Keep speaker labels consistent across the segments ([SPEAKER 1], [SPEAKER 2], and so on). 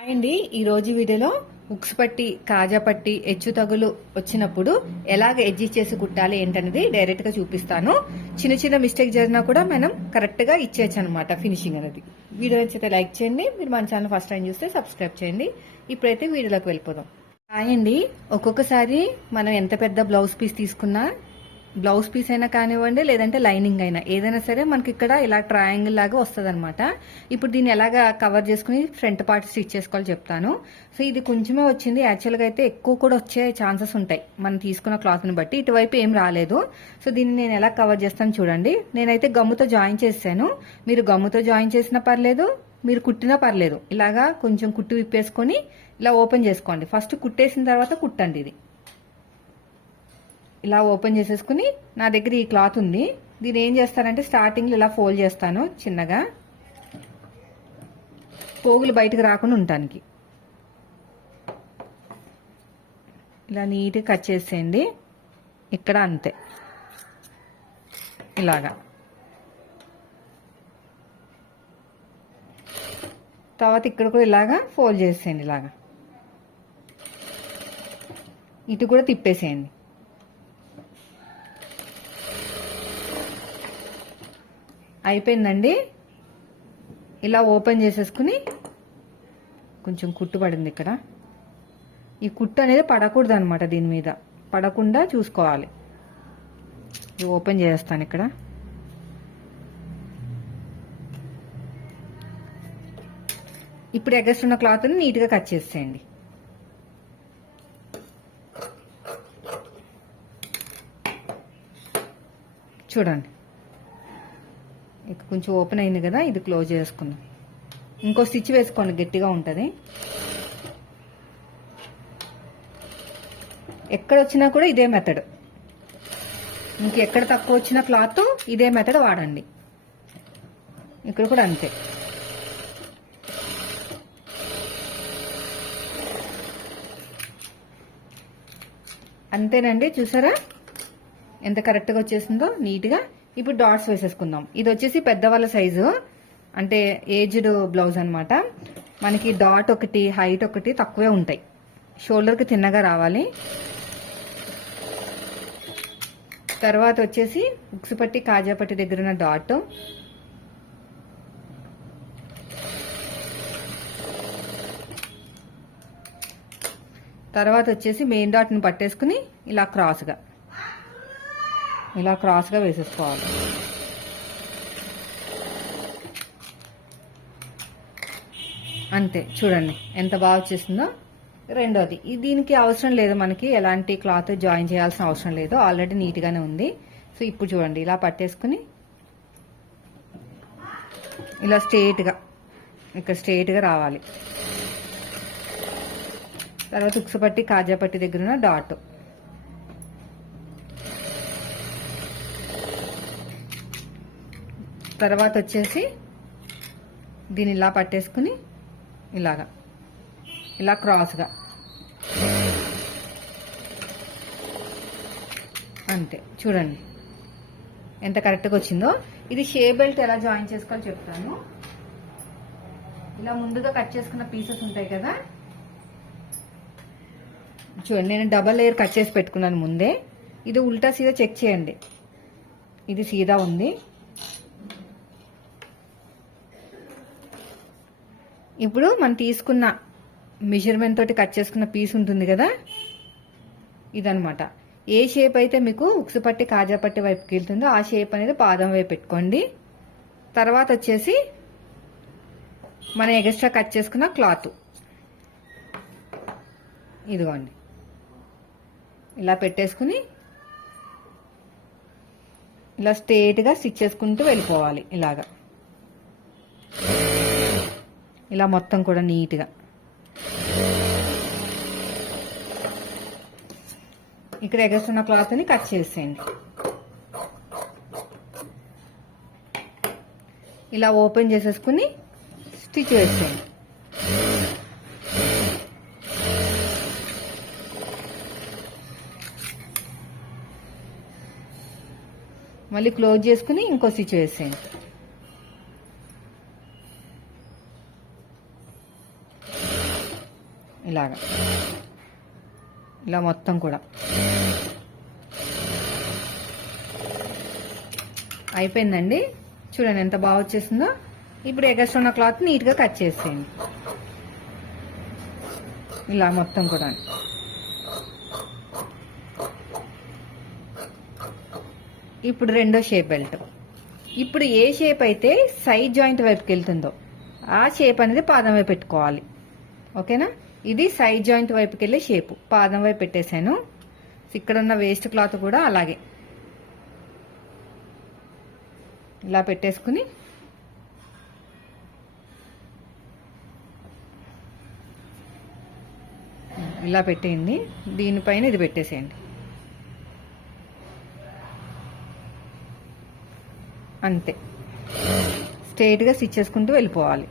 [SPEAKER 1] Hi అండి ఈరోజు వీడియోలో ఉక్స్ పట్టి కాజా పట్టి హెచ్చు తగులు వచ్చినప్పుడు ఎలాగ అడ్జస్ట్ చేసి కుట్టాలి ఏంటనేది డైరెక్ట్గా చూపిస్తాను. చిన్న చిన్న మిస్టేక్ జరిగినా కూడా మనం కరెక్ట్గా ఇచ్చేయచ్చు అనమాట ఫినిషింగ్ అనేది. వీడియో నచ్చితే లైక్ చేయండి. మీరు మన ఛానల్ ఫస్ట్ టైం చూస్తే సబ్స్క్రైబ్ చేయండి. ఇప్పుడైతే వీడియోలోకి వెళ్ళిపోదాం. హాయ్ అండి ఒక్కొక్కసారి మనం ఎంత పెద్ద బ్లౌజ్ పీస్ తీసుకున్నా బ్లౌజ్ పీస్ అయినా కానివ్వండి లేదంటే లైనింగ్ అయినా. ఏదైనా సరే మనకి ఇక్కడ ఇలా ట్రయాంగిల్ లాగా వస్తుంది ఇప్పుడు దీన్ని ఎలాగా కవర్ చేసుకుని ఫ్రంట్ పార్ట్ స్టిచ్ చేసుకోవాలో చెప్తాను. సో ఇది కొంచెమే వచ్చింది. యాక్చువల్గా అయితే ఎక్కువ కూడా వచ్చే ఛాన్సెస్ ఉంటాయి. మనం తీసుకున్న క్లాత్ని బట్టి. ఇటువైపు ఏం రాలేదు. సో దీన్ని నేను ఎలా కవర్ చేస్తాను చూడండి. నేనైతే గమ్ముతో జాయిన్ చేశాను. మీరు గమ్ముతో జాయిన్ చేసినా పర్లేదు మీరు కుట్టినా పర్లేదు. ఇలాగా కొంచెం కుట్టు విప్పేసుకొని ఇలా ఓపెన్ చేసుకోండి. ఫస్ట్ కుట్టేసిన తర్వాత కుట్టండి ఇది. ఇలా ఓపెన్ చేసేసుకుని నా దగ్గర ఈ క్లాత్ ఉంది. దీని ఏం చేస్తానంటే స్టార్టింగ్లో ఇలా ఫోల్డ్ చేస్తాను చిన్నగా. పోగులు బయటకు రాకుండా ఉండటానికి. ఇలా నీట్గా కట్ చేసేయండి. ఇక్కడ అంతే. ఇలాగా. తర్వాత ఇక్కడ కూడా ఇలాగా ఫోల్డ్ చేసేయండి ఇలాగా. ఇటు కూడా తిప్పేసేయండి. అయిపోయిందండి. ఇలా ఓపెన్ చేసేసుకుని కొంచెం కుట్టు పడింది ఇక్కడ. ఈ కుట్టు అనేది పడకూడదు అనమాట దీని మీద. పడకుండా చూసుకోవాలి. ఓపెన్ చేస్తాను ఇక్కడ. ఇప్పుడు ఎగస్ట్ క్లాత్ని నీట్గా కట్ చేసేయండి. చూడండి. ఇక కొంచెం ఓపెన్ అయింది కదా ఇది క్లోజ్ చేసుకుందాం. ఇంకో స్టిచ్ వేసుకోండి గట్టిగా ఉంటుంది. ఎక్కడ వచ్చినా కూడా ఇదే మెథడ్ ఇంకెక్కడ తక్కువ వచ్చిన క్లాత్ ఇదే మెథడ్ వాడండి. ఇక్కడ కూడా అంతే. అంతేనండి చూసారా? ఎంత కరెక్ట్గా వచ్చేసిందో నీట్గా ఇప్పుడు డాట్స్ వేసేసుకుందాం. ఇది వచ్చేసి పెద్దవాళ్ళ సైజు అంటే ఏజ్డ్ బ్లౌజ్ అనమాట మనకి డాట్ ఒకటి హైట్ ఒకటి తక్కువే ఉంటాయి. షోల్డర్కి తిన్నగా రావాలి. తర్వాత వచ్చేసి ఉక్సుపట్టి పట్టి దగ్గర ఉన్న డాట్ తర్వాత వచ్చేసి మెయిన్ డాట్ని పట్టేసుకుని ఇలా క్రాస్గా ఇలా క్రాస్గా వేసేసుకోవాలి. అంతే చూడండి ఎంత బాగా వచ్చేసిందో రెండోది. దీనికి అవసరం లేదు మనకి ఎలాంటి క్లాత్ జాయిన్ చేయాల్సిన అవసరం లేదు ఆల్రెడీ నీట్గానే ఉంది. సో ఇప్పుడు చూడండి ఇలా పట్టేసుకుని ఇలా స్ట్రేట్గా ఇక్కడ స్ట్రేట్గా రావాలి. తర్వాత ఉక్సపట్టి కాజాపట్టి దగ్గర ఉన్న డాట్. తర్వాత వచ్చేసి దీన్ని ఇలా పట్టేసుకుని ఇలాగా. ఇలా క్రాస్గా. అంతే. చూడండి. ఎంత కరెక్ట్గా వచ్చిందో. ఇది షే బెల్ట్ ఎలా జాయిన్ చేసుకోవాలో చెప్తాను. ఇలా ముందుగా కట్ చేసుకున్న పీసెస్ ఉంటాయి కదా. చూడండి నేను డబల్ లేయర్ కట్ చేసి పెట్టుకున్నాను ముందే. ఇది ఉల్టా సీదా చెక్ చేయండి. ఇది సీదా ఉంది. ఇప్పుడు మనం తీసుకున్న మెజర్మెంట్ తోటి కట్ చేసుకున్న పీస్ ఉంటుంది కదా? ఇదనమాట ఏ షేప్ అయితే మీకు ఉక్సు పట్టి కాజా పట్టి వైపుకి వెళ్తుందో ఆ షేప్ అనేది పాదం వైపు పెట్టుకోండి. తర్వాత వచ్చేసి మనం ఎగస్ట్రా కట్ చేసుకున్న క్లాత్ ఇదిగోండి. ఇలా పెట్టేసుకుని ఇలా స్ట్రేట్గా స్టిచ్ చేసుకుంటూ వెళ్ళిపోవాలి ఇలాగా. ఇలా మొత్తం కూడా నీట్గా. ఇక్కడ ఎగస్తున్న క్లాత్ని కట్ చేసేయండి. ఇలా ఓపెన్ చేసేసుకుని స్టిచ్ వేసేయండి. మళ్ళీ క్లోజ్ చేసుకుని ఇంకో స్టిచ్ వేసేయండి. ఇలాగా. ఇలా మొత్తం కూడా. అయిపోయిందండి. చూడండి ఎంత బాగా వచ్చేసిందో. ఇప్పుడు ఎగస్ట్ ఉన్న క్లాత్ నీట్గా కట్ చేసేయండి. ఇలా మొత్తం కూడా. ఇప్పుడు రెండో షేప్ బెల్ట్. ఇప్పుడు ఏ షేప్ అయితే సైడ్ జాయింట్ వైపుకి వెళ్తుందో ఆ షేప్ అనేది పాదం వైపు పెట్టుకోవాలి. ఓకేనా? ఇది సైడ్ జాయింట్ వైపుకి వెళ్ళే షేపు పాదం వైపు పెట్టేశాను. ఇక్కడ ఉన్న వేస్ట్ క్లాత్ కూడా అలాగే. ఇలా పెట్టేసుకుని ఇలా పెట్టేయండి. దీనిపైన ఇది పెట్టేసేయండి. అంతే. స్ట్రైట్గా స్టిచ్ చేసుకుంటూ వెళ్ళిపోవాలి.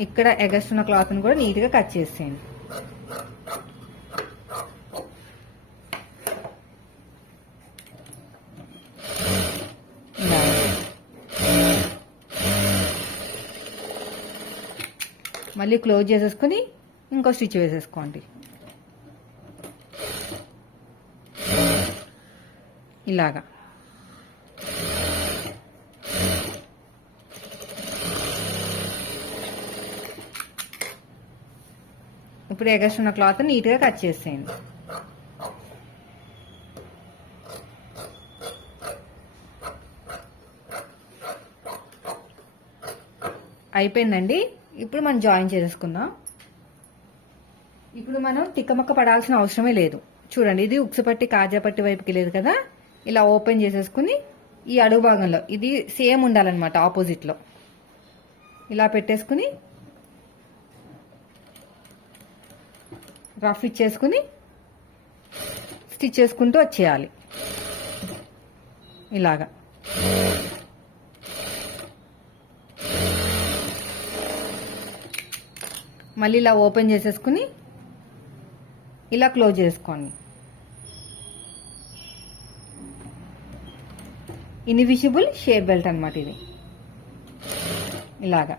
[SPEAKER 1] ఇక్కడ ఎగస్ట్ ఉన్న క్లాత్ని కూడా నీట్గా కట్ చేసేయండి. మళ్ళీ క్లోజ్ చేసేసుకుని ఇంకో స్టిచ్ వేసేసుకోండి. ఇలాగా. ఇప్పుడు ఎగస్ట్ ఉన్న క్లాత్ నీట్గా కట్ చేసేయండి. అయిపోయిందండి. ఇప్పుడు మనం జాయిన్ చేసేసుకుందాం ఇప్పుడు మనం తిక్కమక్క పడాల్సిన అవసరమే లేదు. చూడండి ఇది ఉక్సుపట్టి కాజాపట్టి వైపుకి లేదు కదా? ఇలా ఓపెన్ చేసేసుకుని ఈ అడుగు భాగంలో ఇది సేమ్ ఉండాలన్నమాట ఆపోజిట్లో. ఇలా పెట్టేసుకుని రఫ్ ఇచ్చేసుకుని స్టిచ్ చేసుకుంటూ వచ్చేయాలి. ఇలాగా. మళ్ళీ ఇలా ఓపెన్ చేసేసుకుని ఇలా క్లోజ్ చేసుకోండి. ఇన్విజిబుల్ షేర్ బెల్ట్ అనమాట ఇది. ఇలాగా.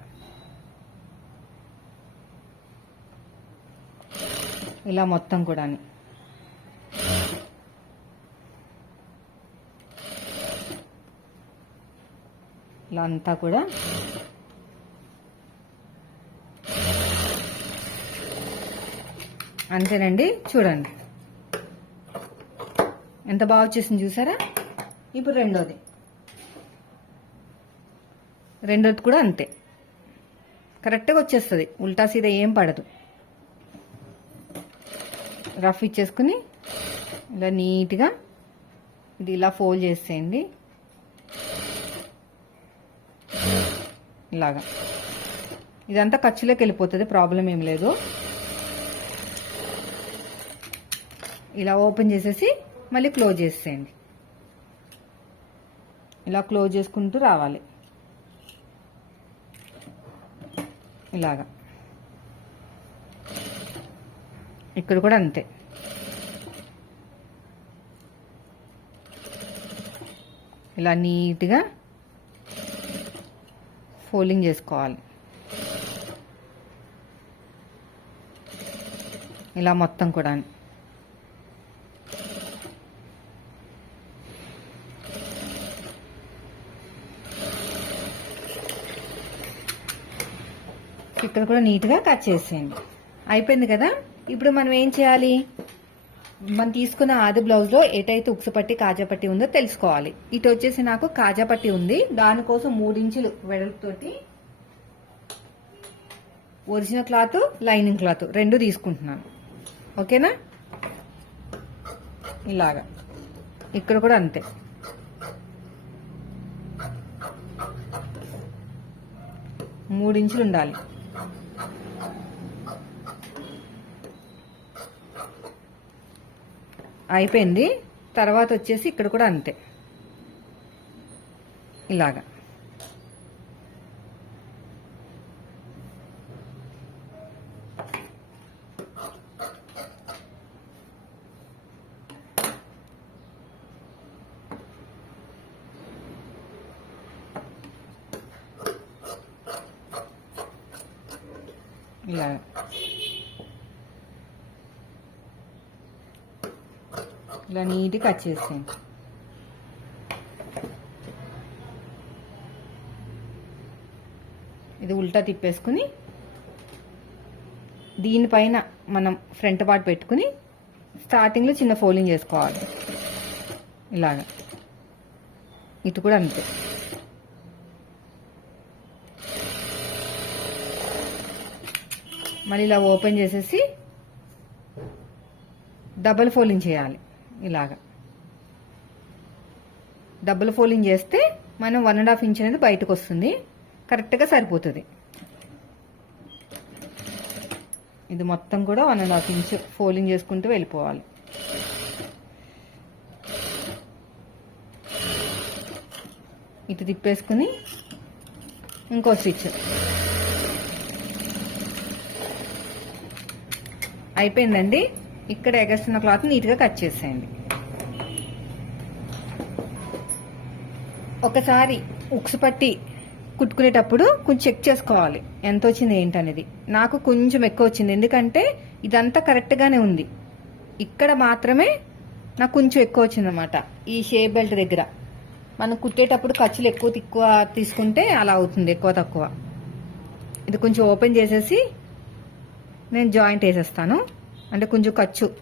[SPEAKER 1] ఇలా మొత్తం కూడా ఇలా అంతా కూడా. అంతేనండి చూడండి. ఎంత బాగా వచ్చేసింది చూసారా? ఇప్పుడు రెండోది. రెండోది కూడా అంతే. కరెక్ట్గా వచ్చేస్తుంది. ఉల్టా సీదా ఏం పడదు. రఫ్ ఇచ్చేసుకుని ఇలా నీట్గా ఇది ఇలా ఫోల్డ్ చేసేయండి. ఇలాగా. ఇదంతా ఖర్చులోకి వెళ్ళిపోతుంది ప్రాబ్లం ఏం లేదు. ఇలా ఓపెన్ చేసేసి మళ్ళీ క్లోజ్ చేసేయండి. ఇలా క్లోజ్ చేసుకుంటూ రావాలి. ఇలాగా. ఇక్కడ కూడా అంతే. ఇలా నీట్గా ఫోల్డింగ్ చేసుకోవాలి. ఇలా మొత్తం కూడా. ఇక్కడ కూడా నీట్గా కట్ చేసేయండి. అయిపోయింది కదా? ఇప్పుడు మనం ఏం చేయాలి? మనం తీసుకున్న ఆది బ్లౌజ్లో ఎటైతే ఉక్సు పట్టి కాజా పట్టి ఉందో తెలుసుకోవాలి. ఇటు వచ్చేసి నాకు కాజా పట్టి ఉంది. దానికోసం మూడించులు వెడల్పుతోటి ఒరిజినల్ క్లాత్ లైనింగ్ క్లాత్ రెండు తీసుకుంటున్నాను. ఓకేనా? ఇలాగా. ఇక్కడ కూడా అంతే. మూడించులు ఉండాలి. అయిపోయింది. తర్వాత వచ్చేసి ఇక్కడ కూడా అంతే. ఇలాగా. ఇలా ఇలా నీట్గా కట్ చేసేయండి. ఇది ఉల్టా తిప్పేసుకుని దీనిపైన మనం ఫ్రంట్ పార్ట్ పెట్టుకుని స్టార్టింగ్లో చిన్న ఫోల్డింగ్ చేసుకోవాలి. ఇలాగా. ఇటు కూడా అంతే. మళ్ళీ ఇలా ఓపెన్ చేసేసి డబల్ ఫోల్డింగ్ చేయాలి. ఇలాగా. డబుల్ ఫోల్డింగ్ చేస్తే మనం వన్ అండ్ హాఫ్ ఇంచ్ అనేది బయటకు వస్తుంది కరెక్ట్గా సరిపోతుంది. ఇది మొత్తం కూడా one and half inch folding చేసుకుంటూ వెళ్ళిపోవాలి. ఇటు తిప్పేసుకుని ఇంకో స్టిచ్ అయిపోయిందండి? ఇక్కడ ఎగస్తున్న క్లాత్ నీట్గా కట్ చేసేయండి. ఒకసారి ఉక్స్ పట్టి కుట్టుకునేటప్పుడు కొంచెం చెక్ చేసుకోవాలి. ఎంత వచ్చింది ఏంటనేది. నాకు కొంచెం ఎక్కువ వచ్చింది. ఎందుకంటే ఇదంతా కరెక్ట్గానే ఉంది. ఇక్కడ మాత్రమే నాకు కొంచెం ఎక్కువ వచ్చిందన్నమాట. ఈ షేప్ బెల్ట్ దగ్గర. మనం కుట్టేటప్పుడు ఖర్చులు ఎక్కువ తక్కువ తీసుకుంటే అలా అవుతుంది ఎక్కువ తక్కువ. ఇది కొంచెం ఓపెన్ చేసేసి నేను జాయింట్ వేసేస్తాను. అంటే కొంచెం ఖర్చు.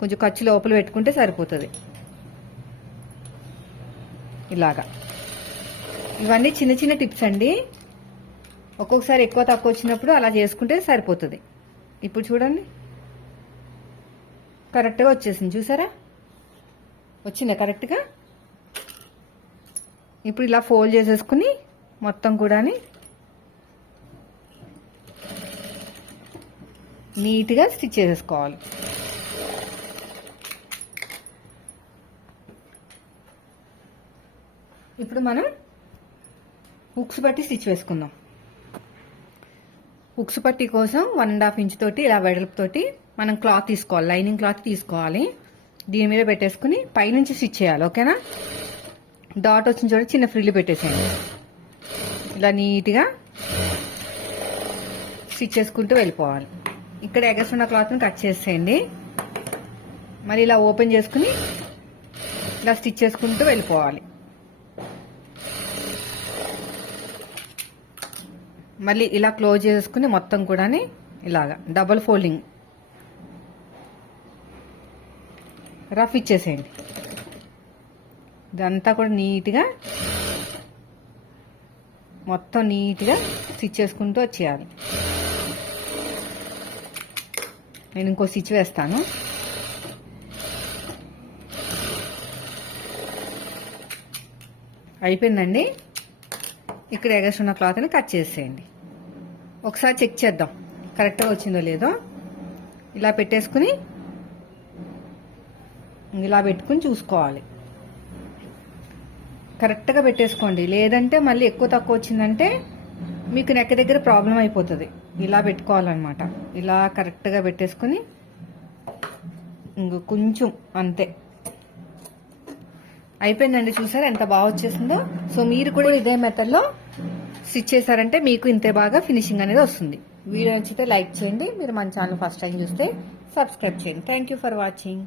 [SPEAKER 1] కొంచెం ఖర్చు లోపల పెట్టుకుంటే సరిపోతుంది. ఇలాగా. ఇవన్నీ చిన్న చిన్న టిప్స్ అండి. ఒక్కొక్కసారి ఎక్కువ తక్కువ వచ్చినప్పుడు అలా చేసుకుంటే సరిపోతుంది. ఇప్పుడు చూడండి. కరెక్ట్గా వచ్చేసింది. చూసారా? వచ్చిందా కరెక్ట్గా? ఇప్పుడు ఇలా ఫోల్డ్ చేసేసుకుని మొత్తం కూడాని నీట్గా స్టిచ్ చేసేసుకోవాలి. ఇప్పుడు మనం హుక్స్ పట్టి స్టిచ్ వేసుకుందాం. హుక్స్ పట్టి కోసం వన్ అండ్ హాఫ్ ఇంచ్ తోటి ఇలా వెడల్పుతోటి మనం క్లాత్ తీసుకోవాలి. లైనింగ్ క్లాత్ తీసుకోవాలి. దీని మీద పెట్టేసుకుని పైనుంచి స్టిచ్ చేయాలి. ఓకేనా? డాట్ వచ్చిన చోట చిన్న ఫ్రిల్లు పెట్టేసేయండి. ఇలా నీట్గా స్టిచ్ చేసుకుంటూ వెళ్ళిపోవాలి. ఇక్కడ ఎగసున్న క్లాత్ని కట్ చేసేయండి. మరి ఇలా ఓపెన్ చేసుకుని ఇలా స్టిచ్ చేసుకుంటూ వెళ్ళిపోవాలి. మళ్ళీ ఇలా క్లోజ్ చేసుకుని మొత్తం కూడా ఇలాగా డబల్ ఫోల్డింగ్. రఫ్ ఇచ్చేసేయండి. ఇదంతా కూడా నీట్గా మొత్తం నీట్గా స్టిచ్ చేసుకుంటూ వచ్చేయాలి. నేను ఇంకో స్టిచ్ వేస్తాను. అయిపోయిందండి. ఇక్కడ ఎగసున్న క్లాత్ని కట్ చేసేయండి. ఒకసారి చెక్ చేద్దాం. కరెక్ట్గా వచ్చిందో లేదో. ఇలా పెట్టేసుకుని ఇలా పెట్టుకుని చూసుకోవాలి. కరెక్ట్గా పెట్టేసుకోండి. లేదంటే మళ్ళీ ఎక్కువ తక్కువ వచ్చిందంటే మీకు నెక్క దగ్గర ప్రాబ్లం అయిపోతుంది. ఇలా పెట్టుకోవాలన్నమాట. ఇలా కరెక్ట్గా పెట్టేసుకుని ఇంక కొంచెం అంతే. అయిపోయిందండి చూసారా? ఎంత బాగా వచ్చేసిందో? సో మీరు కూడా ఇదే మెథడ్లో స్టిచ్ చేశారంటే మీకు ఇంతే బాగా ఫినిషింగ్ అనేది వస్తుంది. వీడియో నచ్చితే లైక్ చేయండి. మీరు మన ఛానల్ ఫస్ట్ టైం చూస్తే సబ్స్క్రైబ్ చేయండి. Thank you for watching.